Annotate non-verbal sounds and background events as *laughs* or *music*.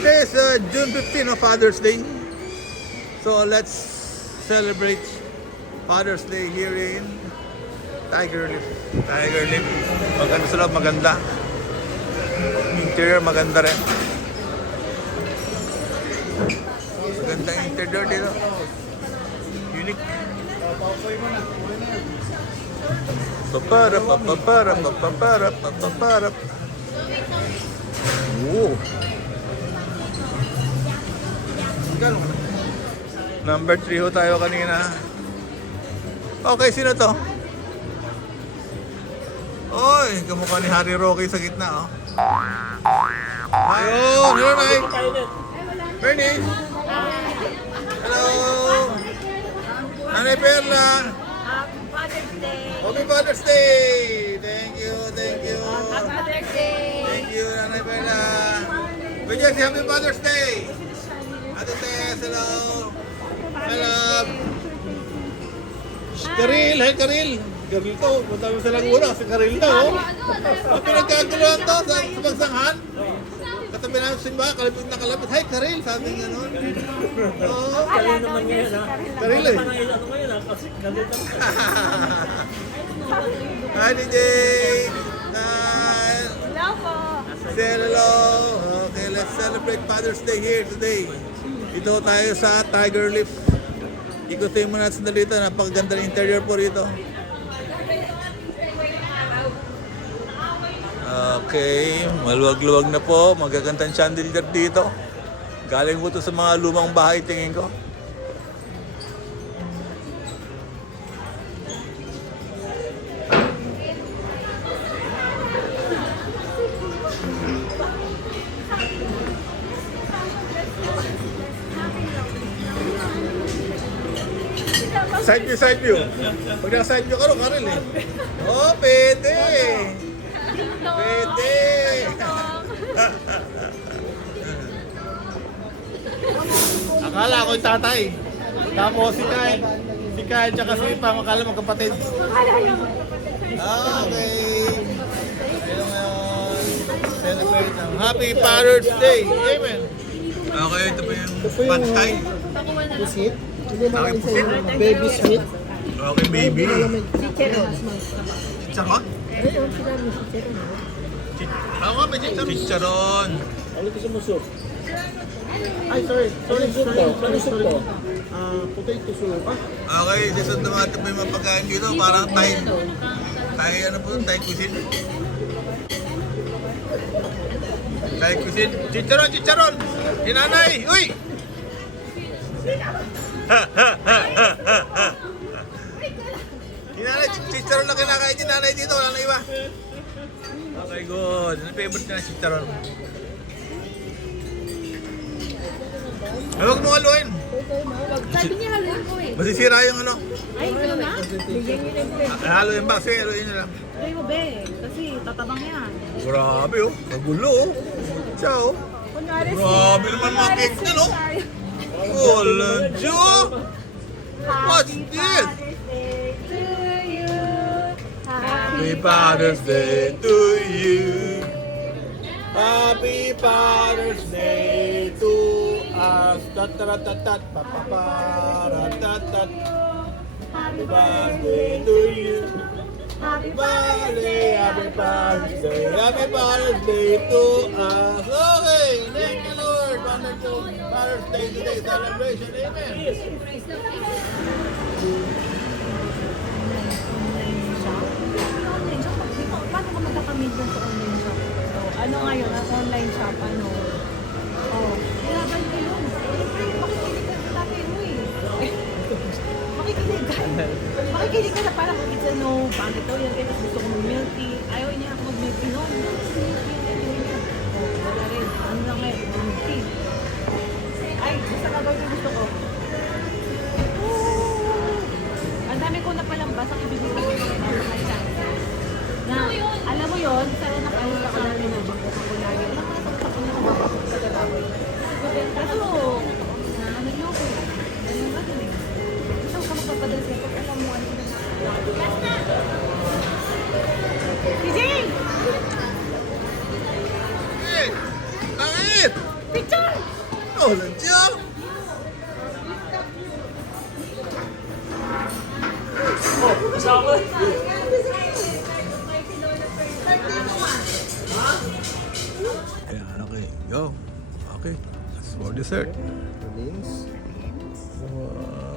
Today is uh, June 15 of Father's Day. So let's celebrate Father's Day here in Tiger Leaf. Tiger Leaf. Maganda sa maganda. Interior maganda rin. Maganda interior dito. Unique. Papara, papara, papara, papara. Oo. Number 3 ho tayo kanina. Okay, sino to? Oy, kamukha ni Harry Roque sa gitna, oh. Ayun, hello, Nay. Bernie. Hello. Nanay Perla. Happy Father's Day! Happy Father's Day. Thank you, thank you. Happy Father's Day! Thank you, Nanay Perla. Jesse, Happy Father's Day. Tess, hello. Hello. Karil, hi Karil. Karil to, punta mo sa Laguna, si Karil to. Oh. Ang pinagkaguluhan to sa, sa pagsanghan. Katabi namin sa simbahan, kalapit na kalapit. Hi Karil, sabi nga nun. Oo. Ala daw niya si Karila. Karil eh. *laughs* Hi DJ. Hi. Hello po! Say hello. Okay, let's celebrate Father's Day here today. Dito tayo sa Tiger Leaf. Ikutin mo natin dito. Napakaganda ng interior po rito. Okay, maluwag-luwag na po. Magagandang chandelier dito. Galing po to sa mga lumang bahay tingin ko. Side view, side view. Pag naka side view ka rin, Karel eh. Oh, pwede. Pwede. Akala ko yung tatay. Tapos si Kai. Si Kai tsaka si Pam, akala magkapatid. Ah, Okay. Ayun ngayon. Celebrate ang Happy Father's Day. Amen. Okay, ito po yung pad thai. Pusit. Hindi Okay, kain pusit. baby sweet. Okay, baby. Chicharon. Ayun, sila mo si Cheron. Ako chicharon. Chicharon. Ano gusto mo soup? Ay, sorry. Sorry, soup po. Ano soup po? Ah, potato soup. Ah, Okay, susunod naman natin po yung mga pagkain dito. Parang Thai. Thai, ano po? Thai cuisine. Thai cuisine. Chicharon, chicharon! Hinanay! Uy! Hinanay, chicharon na kinakain ni nanay dito. Wala na iba. Okay, good. Ano favorite na chicharon? Huwag mo haluin. Sabi niya haluin ko eh. Masisira yung ano. Ay, ito na? Bigyan niyo ng pwede. Haluin ba? Sige, haluin nyo lang. Ay mo be, kasi tatabang yan. Grabe oh. Nagulo oh. Siya oh. Kunwari Grabe naman mga cake na no. Wala Diyo. What's this? Happy Father's Day to you. Happy Father's Day Tataratatat. Papaparatatat. Happy birthday to you. Happy Birthday, happy Father's Day, happy Father's Day to us. Okay, thank you Lord. Wonderful Father's Day today celebration. Amen. Online shop? Paano ka magkakamit sa online shop? Oh, ano ngayon, ang online shop, ano? Makikinig ka na parang it's a no, bakit daw yan, kaya gusto ko mag-milk tea. Ayaw niya ako mag-milk tea. No, no, Oh, wala rin. Ano lang ngayon, milk tea. Ay, gusto ka daw yung gusto ko. Ang dami ko na palang basang ibibigay ko ng mga chances. Na, alam mo yon sa na kayo sa dami na bang ko lagi. Alam mo na ko na kumapapag sa dalawi. Kaso, na ano yun ko. Ganun ba eh. Gusto ko magpapadala sa'yo na. CJ! Hey, bakit? Picture! nandiyan. Ayan, okay. Go. Okay. That's for dessert. Links. Wow.